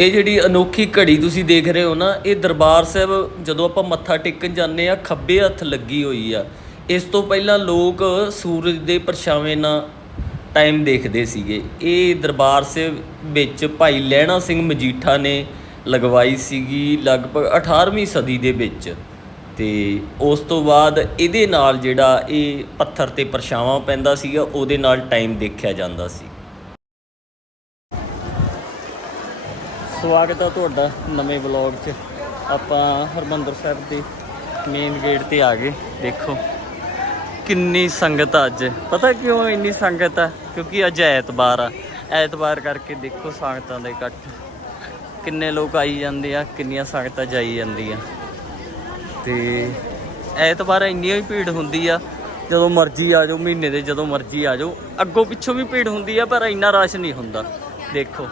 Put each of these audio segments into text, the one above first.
ਇਹ ਜਿਹੜੀ ਅਨੋਖੀ ਘੜੀ ਤੁਸੀਂ ਦੇਖ ਰਹੇ ਹੋ ਨਾ, ਇਹ ਦਰਬਾਰ ਸਾਹਿਬ ਜਦੋਂ ਆਪਾਂ ਮੱਥਾ ਟੇਕਣ ਜਾਂਦੇ ਆ ਖੱਬੇ ਹੱਥ ਲੱਗੀ ਹੋਈ ਆ। ਇਸ ਤੋਂ ਪਹਿਲਾਂ ਲੋਕ ਸੂਰਜ ਦੇ ਪਰਛਾਵੇਂ ਨਾਲ ਟਾਈਮ ਦੇਖਦੇ ਸੀਗੇ। ਇਹ ਦਰਬਾਰ ਸਾਹਿਬ ਵਿੱਚ ਭਾਈ ਲਹਿਣਾ ਸਿੰਘ ਮਜੀਠਾ ਨੇ ਲਗਵਾਈ ਸੀਗੀ ਲਗਭਗ 18ਵੀਂ ਸਦੀ ਦੇ ਵਿੱਚ। ਤੇ ਉਸ ਤੋਂ ਬਾਅਦ ਇਹਦੇ ਨਾਲ ਜਿਹੜਾ ਇਹ ਪੱਥਰ ਤੇ ਪਰਛਾਵਾਂ ਪੈਂਦਾ ਸੀਗਾ, ਉਹਦੇ ਨਾਲ ਟਾਈਮ ਦੇਖਿਆ ਜਾਂਦਾ ਸੀ। ਸਵਾਗਤ ਹੈ ਤੁਹਾਡਾ ਨਵੇਂ ਵਲੌਗ 'ਚ। ਆਪਾਂ ਹਰਮੰਦਰ ਸਾਹਿਬ ਦੇ ਮੇਨ ਗੇਟ ਤੇ ਆ ਗਏ। ਦੇਖੋ, ਕਿੰਨੀ ਸੰਗਤ ਅੱਜ। ਪਤਾ ਕਿਉਂ ਇੰਨੀ ਸੰਗਤ ਆ? ਕਿਉਂਕਿ ਅੱਜ ਐਤਵਾਰ ਆ। ਐਤਵਾਰ ਕਰਕੇ ਦੇਖੋ ਸੰਗਤਾਂ ਦਾ ਇਕੱਠ। ਕਿੰਨੇ ਲੋਕ ਆਈ ਜਾਂਦੇ ਆ, ਕਿੰਨੀਆਂ ਸੰਗਤਾਂ ਜਾਈ ਜਾਂਦੀਆਂ। ਤੇ ਐਤਵਾਰ ਇੰਨੀ ਹੀ ਭੀੜ ਹੁੰਦੀ ਆ, ਜਦੋਂ ਮਰਜ਼ੀ ਆ ਜਾਓ, ਮਹੀਨੇ ਦੇ ਜਦੋਂ ਮਰਜ਼ੀ ਆ ਜਾਓ। ਅੱਗੋਂ ਪਿੱਛੋਂ ਵੀ ਭੀੜ ਹੁੰਦੀ ਆ, ਪਰ ਇੰਨਾ ਰਸ਼ ਨਹੀਂ ਹੁੰਦਾ। ਦੇਖੋ।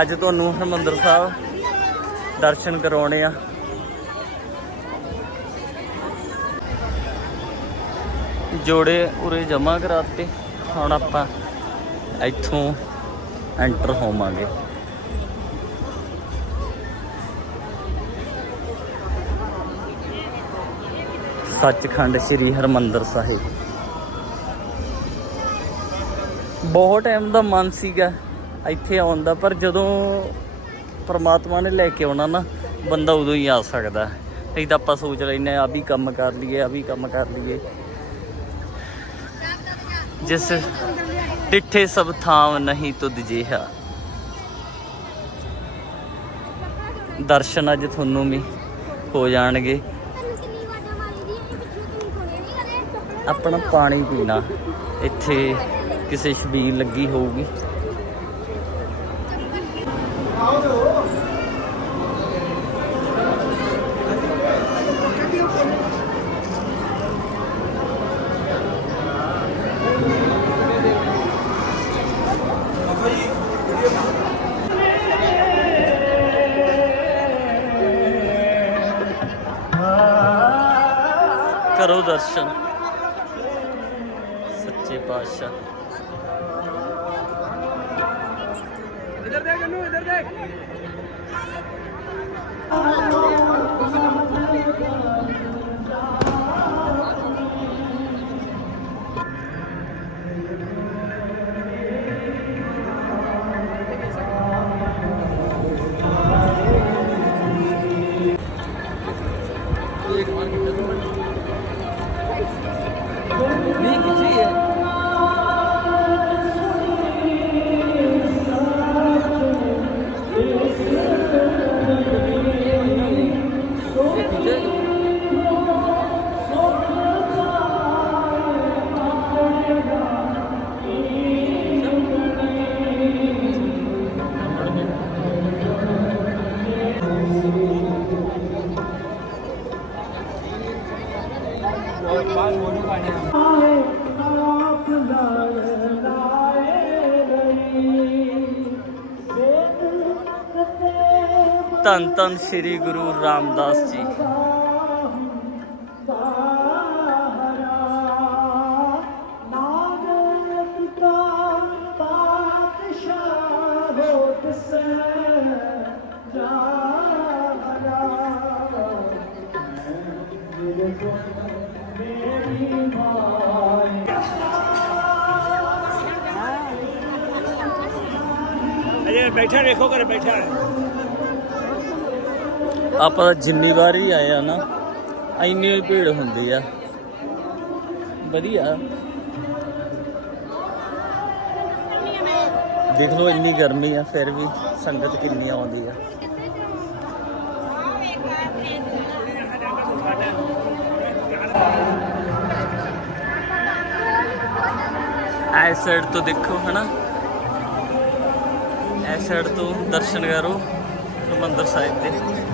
ਅੱਜ ਤੁਹਾਨੂੰ ਹਰਮੰਦਰ ਸਾਹਿਬ ਦਰਸ਼ਨ ਕਰਾਉਣੇ ਆ। ਜੋੜੇ ਉਰੇ ਜਮਾ ਕਰਾਤੇ। ਹੁਣ ਆਪਾਂ ਇੱਥੋਂ ਐਂਟਰ ਹੋਵਾਂਗੇ। ਸੱਚਖੰਡ ਸ੍ਰੀ ਹਰਮੰਦਰ ਸਾਹਿਬ। ਬਹੁਤ ਟਾਈਮ ਦਾ ਮਨ ਸੀਗਾ। ਇੱਥੇ ਆਉਣ ਦਾ, ਪਰ ਜਦੋਂ ਪਰਮਾਤਮਾ ਨੇ ਲੈ ਕੇ ਆਉਣਾ ਨਾ, ਬੰਦਾ ਉਦੋਂ ਹੀ ਆ ਸਕਦਾ। ਨਹੀਂ ਤਾਂ ਆਪਾਂ ਸੋਚ ਲੈਨੇ ਆ ਵੀ ਕੰਮ ਕਰ ਲਈਏ ਆ ਵੀ ਕੰਮ ਕਰ ਲਈਏ। ਜਿਸ ਡਿੱਠੇ ਸਭ ਥਾਂ ਨਹੀਂ ਤੁਧ ਜਿਹਾ। ਦਰਸ਼ਨ ਅੱਜ ਤੁਹਾਨੂੰ ਵੀ ਹੋ ਜਾਣਗੇ। ਆਪਣਾ ਪਾਣੀ ਪੀਣਾ, ਇੱਥੇ ਕਿਸੇ ਛਬੀਲ ਲੱਗੀ ਹੋਊਗੀ। ਕਰੋ ਦਰਸ਼ਨ। ਸੱਚੇ ਪਾਤਸ਼ਾਹ। इधर देख अनु इधर देख ਨਹੀਂ ਧੰਨ ਧੰਨ ਸ੍ਰੀ ਗੁਰੂ ਰਾਮਦਾਸ ਜੀ। ਅਜੇ ਬੈਠਾ ਦੇਖੋ ਕਰ ਬੈਠਾ ਹੈ ਆਪਾਂ ਜਿੰਨੀ ਵਾਰ ਵੀ ਆਏ ਆ ਨਾ, ਇੰਨੀ ਹੀ ਭੀੜ ਹੁੰਦੀ ਆ। ਵਧੀਆ। ਦੇਖ ਲਓ, ਇੰਨੀ ਗਰਮੀ ਆ, ਫਿਰ ਵੀ ਸੰਗਤ ਕਿੰਨੀ ਆਉਂਦੀ ਆ। ਇਸ ਸਾਈਡ ਤੋਂ ਦੇਖੋ, ਹਨਾ? ਇਸ ਸਾਈਡ ਤੋਂ ਦਰਸ਼ਨ ਕਰੋ, ਹਰਿਮੰਦਰ ਸਾਹਿਬ ਦੇ।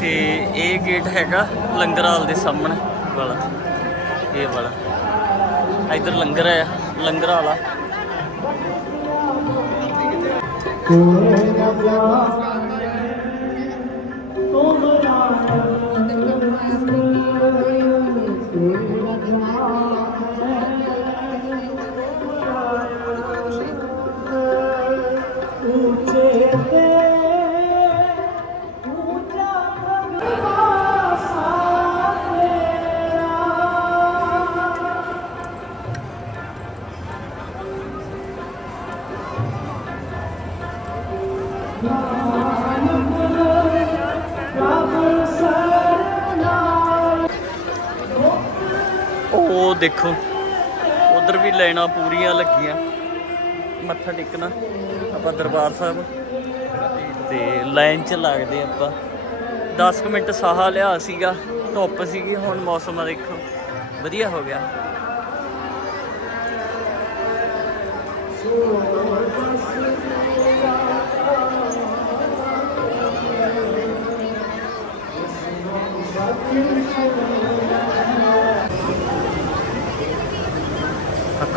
ਤੇ ਇਹ ਗੇਟ ਹੈਗਾ ਲੰਗਰਾਲ ਦੇ ਸਾਹਮਣੇ ਵਾਲਾ। ਇਹ ਵਾਲਾ। ਇਧਰ ਲੰਗਰ ਹੈ ਲੰਗਰ ਵਾਲਾ ਉਹ ਦੇਖੋ। ਉਧਰ ਵੀ ਲਾਈਨਾਂ ਪੂਰੀਆਂ ਲੱਗੀਆਂ। ਮੱਥਾ ਟੇਕਣਾ। ਆਪਾਂ ਦਰਬਾਰ ਸਾਹਿਬ। ਤੇ ਲਾਈਨ 'ਚ ਲੱਗਦੇ ਆਪਾਂ। 10 ਕੁ ਮਿੰਟ ਸਾਹਾ ਲਿਆ ਸੀਗਾ। ਧੁੱਪ ਸੀਗੀ। ਹੁਣ ਮੌਸਮ ਆ ਦੇਖੋ। ਵਧੀਆ ਹੋ ਗਿਆ।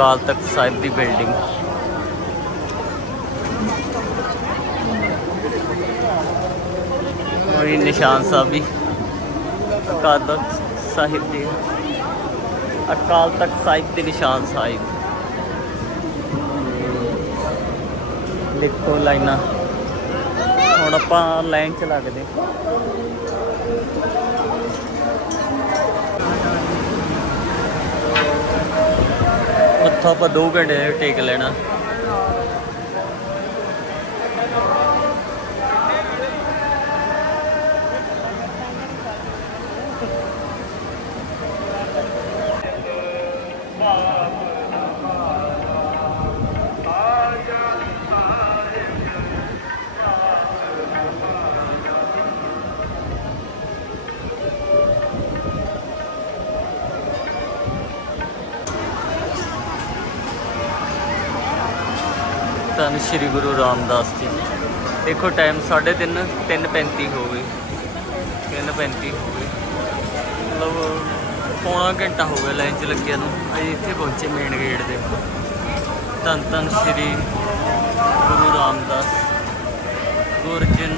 ਅਕਾਲ ਤਖਤ ਸਾਹਿਬ ਦੀ ਬਿਲਡਿੰਗ ਉਹੀ ਨਿਸ਼ਾਨ ਸਾਹਿਬ ਵੀ ਅਕਾਲ ਤਖਤ ਸਾਹਿਬ ਦੇ। ਅਕਾਲ ਤਖਤ ਸਾਹਿਬ ਦੇ ਨਿਸ਼ਾਨ ਸਾਹਿਬ। ਦੇਖੋ ਲਾਈਨਾਂ। ਹੁਣ ਆਪਾਂ ਲਾਈਨ ਚ ਲੱਗਦੇ। ਉੱਥੋਂ ਆਪਾਂ 2 ਘੰਟੇ ਟੇਕ ਲੈਣਾ। ਧੰਨ ਸ਼੍ਰੀ ਗੁਰੂ ਰਾਮਦਾਸ ਜੀ। ਦੇਖੋ ਟਾਈਮ 3:30 3:35 ਹੋ ਗਏ। 3:35 ਹੋ ਗਏ। ਮਤਲਬ ਪੌਣਾ ਘੰਟਾ ਹੋ ਗਿਆ ਲਾਈਨ 'ਚ ਲੱਗਿਆ ਨੂੰ। ਅਸੀਂ ਇੱਥੇ ਪਹੁੰਚੇ ਮੇਨ ਗੇਟ ਦੇ। ਧੰਨ ਧੰਨ ਸ਼੍ਰੀ ਗੁਰੂ ਰਾਮਦਾਸ। ਗੁਰਜਨ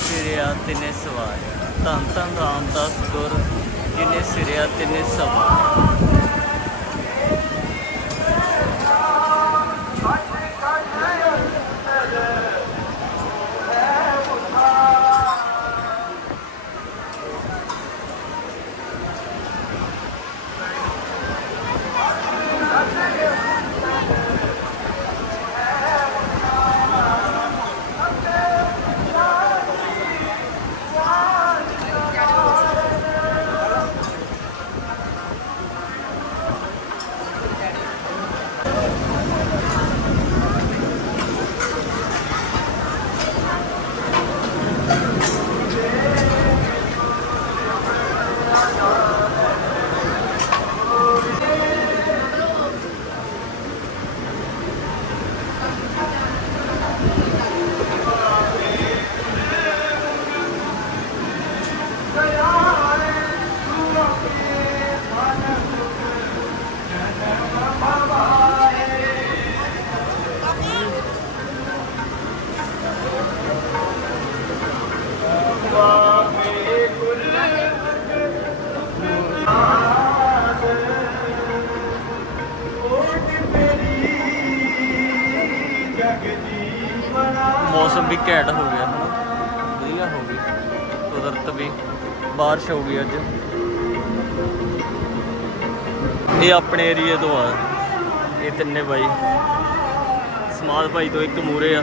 ਸਿਰਿਆ ਤਿਨੇ ਸਵਾਰਿਆ ਧੰਨ ਧੰਨ ਰਾਮਦਾਸ ਗੁਰ, ਜਿਨੇ ਸਿਰਿਆ ਤਿਨੇ ਸਵਾਰਿਆ ਵੀ ਘੈਂਟ ਹੋ ਗਿਆ ਹਨਾ। ਵਧੀਆ ਹੋ ਗਈ। ਕੁਦਰਤ ਵੀ ਬਾਰਿਸ਼ ਹੋ ਗਈ ਅੱਜ। ਇਹ ਆਪਣੇ ਏਰੀਏ ਤੋਂ ਆ। ਇਹ ਤਿੰਨੇ ਬਾਈ। ਸਮਾਦ ਭਾਈ ਤੋਂ ਇੱਕ ਮੂਰੇ ਆ।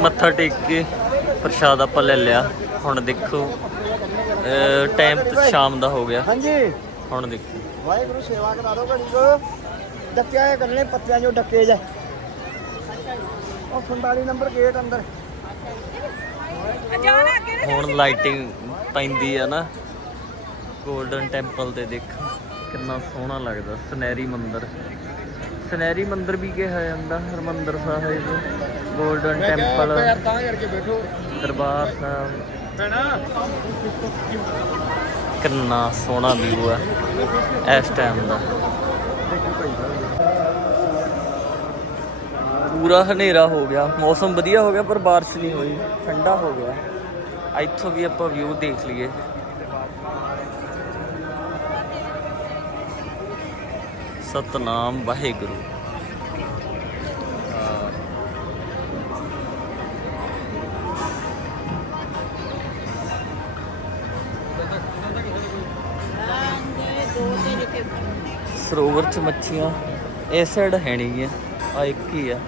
ਮੱਥਾ ਟੇਕ ਕੇ ਪ੍ਰਸ਼ਾਦ ਆਪਾਂ ਲੈ ਲਿਆ। ਹੁਣ ਦੇਖੋ ਟਾਈਮ ਤੇ ਸ਼ਾਮ ਦਾ ਹੋ ਗਿਆ। ਹਾਂਜੀ। ਹੁਣ ਦੇਖੋ। ਵਾਹਿਗੁਰੂ ਸੇਵਾ ਕਰਾ ਦੋ ਘੜੀ ਕੋ। ਡੱਕਿਆ ਕਰਨੇ ਪੱਤਿਆਂ ਜੋ ਡੱਕੇ ਜਾ। ਉਹ 45 ਨੰਬਰ ਗੇਟ ਅੰਦਰ। ਜਾਣਾ ਅੱਗੇ ਹੁਣ ਲਾਈਟਿੰਗ ਪੈਂਦੀ ਆ ਨਾ। 골ਡਨ ਟੈਂਪਲ ਤੇ ਦੇਖੋ ਕਿੰਨਾ ਸੋਹਣਾ ਲੱਗਦਾ ਸੁਨਹਿਰੀ ਮੰਦਿਰ। ਸੁਨਹਿਰੀ ਮੰਦਿਰ ਵੀ ਕਿਹਾ ਜਾਂਦਾ ਹਰਮੰਦਰ ਸਾਹਿਬ 골ਡਨ ਟੈਂਪਲ ਤਾਂ ਕਰਕੇ ਬੈਠੋ। ਦਰਬਾਰ ਸਾਹਿਬ। ਕਿੰਨਾ ਸੋਹਣਾ ਵਿਊ ਆ ਇਸ ਟਾਈਮ ਦਾ। ਪੂਰਾ ਹਨੇਰਾ ਹੋ ਗਿਆ। ਮੌਸਮ ਵਧੀਆ ਹੋ ਗਿਆ, ਪਰ ਬਾਰਿਸ਼ ਨਹੀਂ ਹੋਈ। ਠੰਡਾ ਹੋ ਗਿਆ। ਇੱਥੋਂ ਵੀ ਆਪਾਂ ਵਿਊ ਦੇਖ ਲਈਏ। ਸਤਨਾਮ ਵਾਹਿਗੁਰੂ। ਸਰੋਵਰ ਚ ਮੱਛੀਆਂ ਇਸ ਸਾਈਡ ਹੈ ਨਹੀਂ ਗਿਆ ਆ ਇੱਕ ਹੀ ਆ।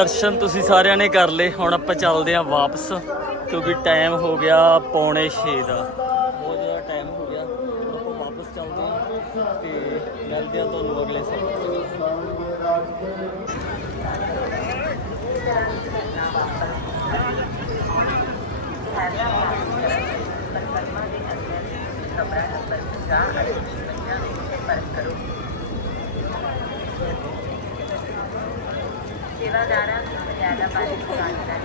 ਦਰਸ਼ਨ ਤੁਸੀਂ ਸਾਰਿਆਂ ਨੇ ਕਰ ਲਏ ਹੁਣ ਆਪਾਂ ਚੱਲਦੇ ਆਂ ਵਾਪਸ ਕਿਉਂਕਿ ਟਾਈਮ ਹੋ ਗਿਆ ਪੌਣੇ 6 ਦਾ ਬਹੁਤ ਜ਼ਿਆਦਾ ਟਾਈਮ ਹੋ ਗਿਆ ਆਪਾਂ ਵਾਪਸ ਚੱਲਦੇ ਆਂ ਤੇ ਮਿਲਦੇ ਆਂ ਤੁਹਾਨੂੰ ਅਗਲੇ ਸਫ਼ਰ 'ਚ ਸੇਵਾਦਾਰਾਂ ਦੀ Shiva Dara Vipriyada Balikantara.